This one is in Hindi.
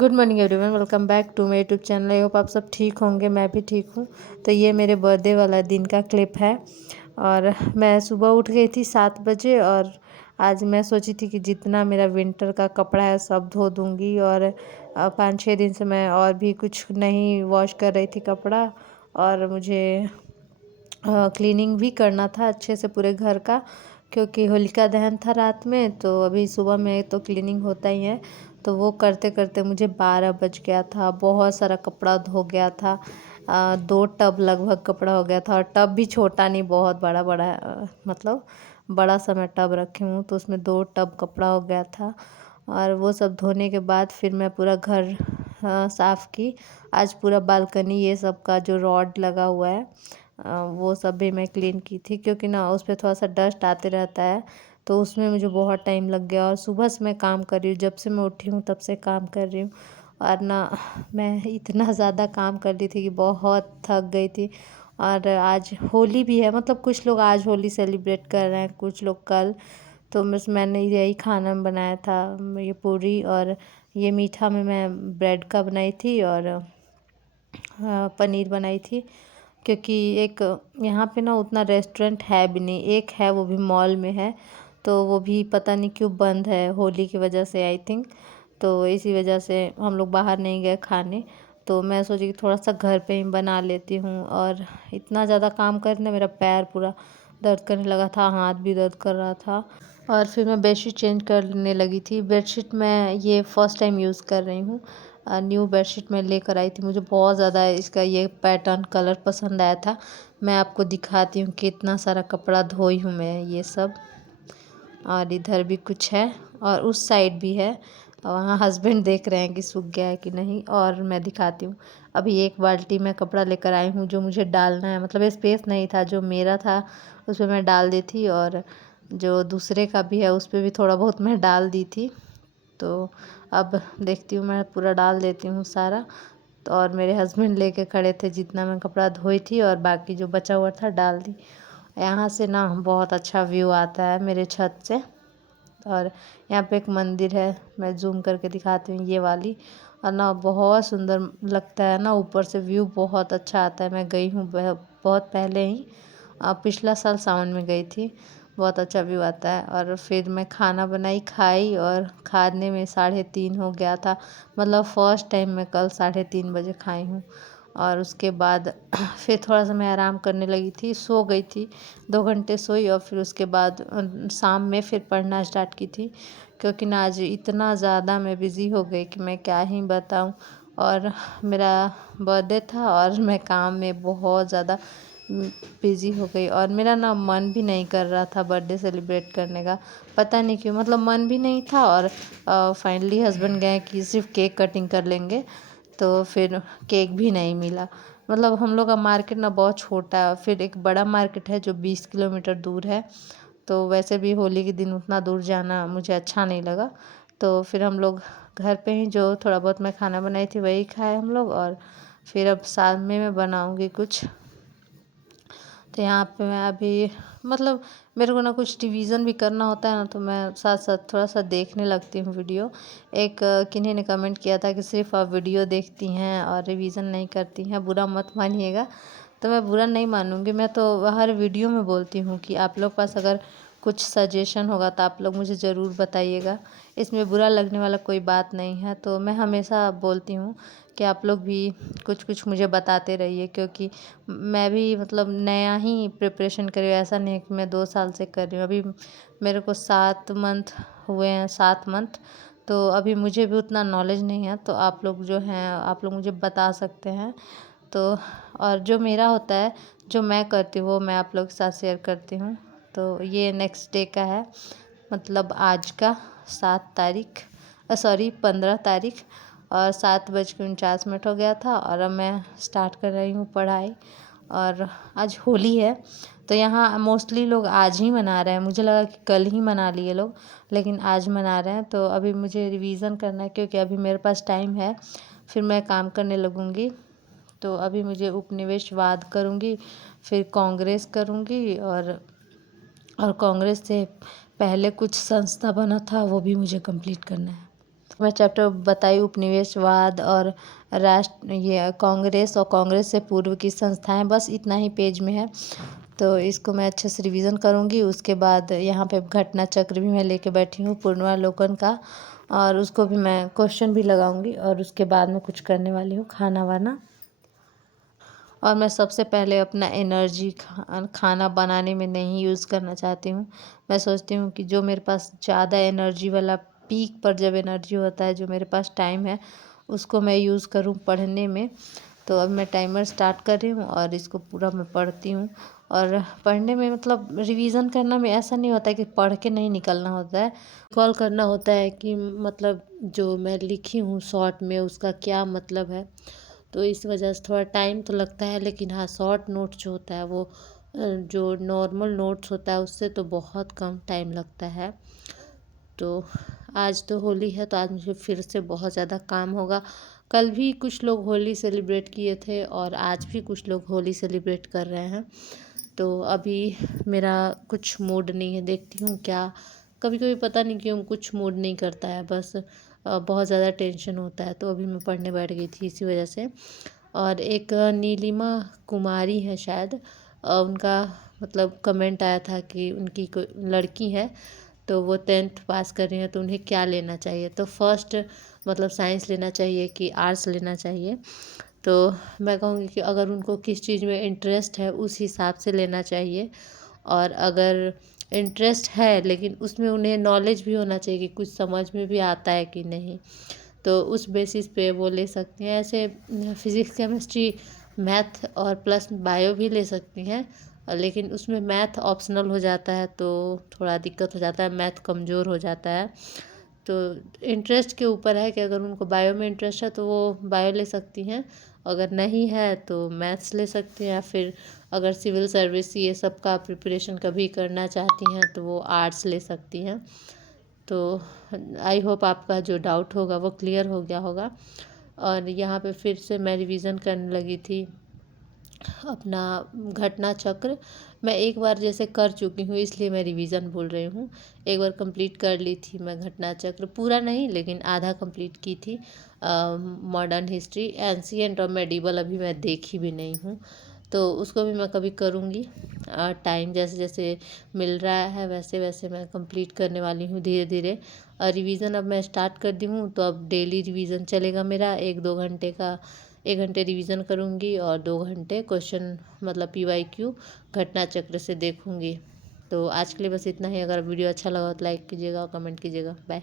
Good morning everyone, welcome back to my YouTube channel. I hope आप सब ठीक होंगे, मैं भी ठीक हूँ। तो ये मेरे बर्थडे वाला दिन का क्लिप है और मैं सुबह उठ गई थी 7 बजे और आज मैं सोची थी कि जितना मेरा विंटर का कपड़ा है सब धो दूँगी और 5-6 दिन से मैं और भी कुछ नहीं वॉश कर रही थी कपड़ा और मुझे क्लीनिंग भी करना था अच्छे से पूरे घर का, क्योंकि होलिका दहन था रात में। तो अभी सुबह में तो क्लीनिंग होता ही है, तो वो करते करते मुझे 12 बज गया था। बहुत सारा कपड़ा धो गया था, 2 टब लगभग कपड़ा हो गया था और टब भी छोटा नहीं, बहुत बड़ा बड़ा मतलब बड़ा सा मैं टब रखी हूँ, तो उसमें 2 टब कपड़ा हो गया था। और वो सब धोने के बाद फिर मैं पूरा घर साफ़ की। आज पूरा बालकनी ये सब का जो रॉड लगा हुआ है वो सब भी मैं क्लीन की थी, क्योंकि ना उस पर थोड़ा सा डस्ट आते रहता है, तो उसमें मुझे बहुत टाइम लग गया। और सुबह से मैं काम कर रही हूँ, जब से मैं उठी हूँ तब से काम कर रही हूँ और ना मैं इतना ज़्यादा काम कर रही थी कि बहुत थक गई थी। और आज होली भी है, मतलब कुछ लोग आज होली सेलिब्रेट कर रहे हैं, कुछ लोग कल। तो मैंने यही खाना बनाया था, ये पूरी और ये मीठा में मैं ब्रेड का बनाई थी और पनीर बनाई थी। क्योंकि एक यहाँ पे ना उतना रेस्टोरेंट है भी नहीं, एक है वो भी मॉल में है, तो वो भी पता नहीं क्यों बंद है, होली की वजह से आई थिंक। तो इसी वजह से हम लोग बाहर नहीं गए खाने। तो मैं सोची कि थोड़ा सा घर पे ही बना लेती हूँ। और इतना ज़्यादा काम करने मेरा पैर पूरा दर्द करने लगा था, हाथ भी दर्द कर रहा था। और फिर मैं बेडशीट चेंज करने लगी थी। बेडशीट मैं ये फ़र्स्ट टाइम यूज़ कर रही हूँ, न्यू बेडशीट मैं लेकर आई थी। मुझे बहुत ज़्यादा इसका ये पैटर्न कलर पसंद आया था। मैं आपको दिखाती हूँ कितना सारा कपड़ा धोई हूँ मैं ये सब। और इधर भी कुछ है और उस साइड भी है, वहाँ हस्बैंड देख रहे हैं कि सूख गया है कि नहीं। और मैं दिखाती हूँ, अभी एक बाल्टी में कपड़ा लेकर आई हूँ जो मुझे डालना है, मतलब स्पेस नहीं था, जो मेरा था उस पर मैं डाल दी थी और जो दूसरे का भी है उस पर भी थोड़ा बहुत मैं डाल दी थी। तो अब देखती हूँ मैं पूरा डाल देती हूँ सारा। तो और मेरे हस्बैंड लेके खड़े थे, जितना मैं कपड़ा धोई थी और बाकी जो बचा हुआ था डाल दी। यहाँ से ना बहुत अच्छा व्यू आता है मेरे छत से। और यहाँ पे एक मंदिर है, मैं जूम करके दिखाती हूँ, ये वाली। और ना बहुत सुंदर लगता है ना, ऊपर से व्यू बहुत अच्छा आता है। मैं गई हूँ बहुत पहले ही, पिछला साल सावन में गई थी। बहुत अच्छा व्यू आता है। और फिर मैं खाना बनाई, खाई और खाने में 3:30 हो गया था। मतलब फ़र्स्ट टाइम मैं कल 3:30 बजे खाई हूँ। और उसके बाद फिर थोड़ा सा मैं आराम करने लगी थी, सो गई थी, 2 घंटे सोई। और फिर उसके बाद शाम में फिर पढ़ना स्टार्ट की थी, क्योंकि ना आज इतना ज़्यादा मैं बिज़ी हो गई कि मैं क्या ही बताऊँ। और मेरा बर्थडे था और मैं काम में बहुत ज़्यादा बिज़ी हो गई और मेरा ना मन भी नहीं कर रहा था बर्थडे सेलिब्रेट करने का। पता नहीं क्यों, मतलब मन भी नहीं था। और फाइनली हस्बैंड गए कि सिर्फ केक कटिंग कर लेंगे, तो फिर केक भी नहीं मिला। मतलब हम लोग का मार्केट ना बहुत छोटा है, फिर एक बड़ा मार्केट है जो 20 किलोमीटर दूर है। तो वैसे भी होली के दिन उतना दूर जाना मुझे अच्छा नहीं लगा। तो फिर हम लोग घर पे ही जो थोड़ा बहुत मैं खाना बनाई थी वही खाए हम लोग। और फिर अब शाम में मैं बनाऊंगी कुछ। तो यहाँ पे मैं अभी, मतलब मेरे को ना कुछ रिवीज़न भी करना होता है ना, तो मैं साथ साथ थोड़ा सा देखने लगती हूँ वीडियो। एक किन्हीं ने कमेंट किया था कि सिर्फ आप वीडियो देखती हैं और रिवीज़न नहीं करती हैं, बुरा मत मानिएगा। तो मैं बुरा नहीं मानूँगी, मैं तो हर वीडियो में बोलती हूँ कि आप लोग पास अगर कुछ सजेशन होगा तो आप लोग मुझे ज़रूर बताइएगा, इसमें बुरा लगने वाला कोई बात नहीं है। तो मैं हमेशा बोलती हूँ कि आप लोग भी कुछ कुछ मुझे बताते रहिए, क्योंकि मैं भी मतलब नया ही प्रिपरेशन कर रही हूँ, ऐसा नहीं कि मैं 2 साल से कर रही हूँ। अभी मेरे को 7 मंथ हुए हैं, 7 मंथ। तो अभी मुझे भी उतना नॉलेज नहीं है, तो आप लोग जो हैं आप लोग मुझे बता सकते हैं। तो और जो मेरा होता है, जो मैं करती हूँ, वो मैं आप लोग के साथ शेयर करती हूँ। तो ये नेक्स्ट डे का है, मतलब आज का 7 तारीख, सॉरी 15 तारीख। और 7:49 हो गया था और अब मैं स्टार्ट कर रही हूँ पढ़ाई। और आज होली है, तो यहाँ मोस्टली लोग आज ही मना रहे हैं। मुझे लगा कि कल ही मना लिए लोग, लेकिन आज मना रहे हैं। तो अभी मुझे रिवीज़न करना है, क्योंकि अभी मेरे पास टाइम है, फिर मैं काम करने लगूँगी। तो अभी मुझे उपनिवेशवाद करूँगी, फिर कांग्रेस करूँगी। और कांग्रेस से पहले कुछ संस्था बना था वो भी मुझे कंप्लीट करना है। मैं चैप्टर बताई उपनिवेशवाद और राष्ट्र ये कांग्रेस और कांग्रेस से पूर्व की संस्थाएं, बस इतना ही पेज में है। तो इसको मैं अच्छे से रिवीजन करूँगी। उसके बाद यहाँ पे घटना चक्र भी मैं लेके बैठी हूँ पूर्वावलोकन का, और उसको भी मैं क्वेश्चन भी लगाऊंगी, और उसके बाद में कुछ करने वाली हूँ खाना वाना। और मैं सबसे पहले अपना एनर्जी खाना बनाने में नहीं यूज़ करना चाहती हूँ। मैं सोचती हूँ कि जो मेरे पास ज़्यादा एनर्जी वाला पीक पर जब एनर्जी होता है, जो मेरे पास टाइम है, उसको मैं यूज़ करूँ पढ़ने में। तो अब मैं टाइमर स्टार्ट कर रही हूँ और इसको पूरा मैं पढ़ती हूँ। और पढ़ने में मतलब रिवीजन करना में ऐसा नहीं होता है कि पढ़ के नहीं निकलना होता है, कॉल करना होता है कि मतलब जो मैं लिखी हूँ शॉर्ट में उसका क्या मतलब है। तो इस वजह से थोड़ा टाइम तो लगता है, लेकिन हाँ शॉर्ट नोट्स जो होता है वो जो नॉर्मल नोट्स होता है उससे तो बहुत कम टाइम लगता है। तो आज तो होली है, तो आज मुझे फिर से बहुत ज़्यादा काम होगा। कल भी कुछ लोग होली सेलिब्रेट किए थे और आज भी कुछ लोग होली सेलिब्रेट कर रहे हैं। तो अभी मेरा कुछ मूड नहीं है, देखती हूँ क्या। कभी कभी पता नहीं क्यों कुछ मूड नहीं करता है, बस बहुत ज़्यादा टेंशन होता है। तो अभी मैं पढ़ने बैठ गई थी इसी वजह से। और एक नीलिमा कुमारी है शायद, उनका मतलब कमेंट आया था कि उनकी कोई लड़की है, तो वो 10th पास कर रही हैं, तो उन्हें क्या लेना चाहिए। तो फर्स्ट मतलब साइंस लेना चाहिए कि आर्ट्स लेना चाहिए। तो मैं कहूँगी कि अगर उनको किस चीज़ में इंटरेस्ट है उस हिसाब से लेना चाहिए। और अगर इंटरेस्ट है लेकिन उसमें उन्हें नॉलेज भी होना चाहिए कि कुछ समझ में भी आता है कि नहीं, तो उस बेसिस पे वो ले सकती हैं। ऐसे फिज़िक्स केमिस्ट्री मैथ और प्लस बायो भी ले सकती हैं, लेकिन उसमें मैथ ऑप्शनल हो जाता है तो थोड़ा दिक्कत हो जाता है, मैथ कमज़ोर हो जाता है। तो इंटरेस्ट के ऊपर है कि अगर उनको बायो में इंटरेस्ट है तो वो बायो ले सकती हैं, अगर नहीं है तो मैथ्स ले सकती हैं, या फिर अगर सिविल सर्विस ये सब का प्रिपरेशन कभी करना चाहती हैं तो वो आर्ट्स ले सकती हैं। तो आई होप आपका जो डाउट होगा वो क्लियर हो गया होगा। और यहाँ पे फिर से मैं रिवीज़न करने लगी थी अपना घटना चक्र। मैं एक बार जैसे कर चुकी हूँ इसलिए मैं रिवीज़न बोल रही हूँ। एक बार कंप्लीट कर ली थी मैं घटना चक्र, पूरा नहीं लेकिन आधा कंप्लीट की थी। मॉडर्न हिस्ट्री एंशिएंट और मेडिवल अभी मैं देखी भी नहीं हूँ, तो उसको भी मैं कभी करूँगी। टाइम जैसे जैसे मिल रहा है वैसे वैसे मैं कंप्लीट करने वाली हूँ धीरे धीरे। रिवीज़न अब मैं स्टार्ट कर दी हूँ, तो अब डेली रिवीज़न चलेगा मेरा 1-2 घंटे का। 1 घंटे रिवीज़न करूँगी और 2 घंटे क्वेश्चन मतलब PYQ घटना चक्र से देखूँगी। तो आज के लिए बस इतना ही। अगर वीडियो अच्छा लगा तो लाइक कीजिएगा और कमेंट कीजिएगा। बाय।